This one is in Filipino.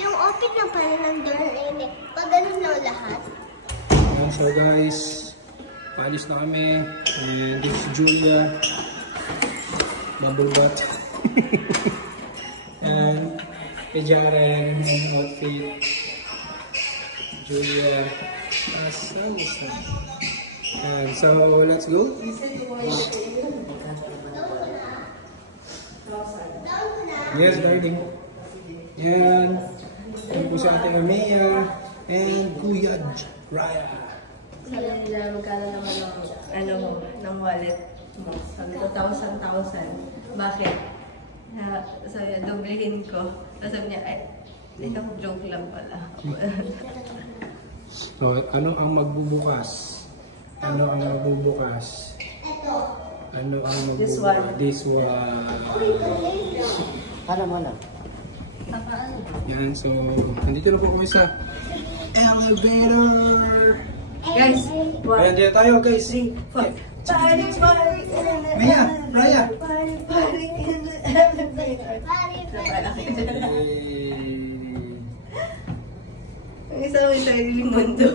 yung open na pala ng door eh. Pag ganun lang lahat. So guys, paalis na kami. And this is Julia. Bubble butt. And kay Jaren, ang outfit. Julia. And so, let's go. Yes, darling. Yan. Yan po si Ate Amaya. And Kuya Raya. Sabi nila, magkano naman ng wallet mo? Sabi ko, 1,000. Bakit? Sabi niya, doblehin ko. Tapos sabi niya, ay, joke lang pala. So, ano ang magbubukas? Ano ang magbubukas? Ano ang magbubukas? This one. Para mo lang. Yan, so, nandito na po kami sa elevator. Guys, Ayan, dito tayo guys. Party Maya, Raya. Party in the elevator. Ang isa may sariling mundo.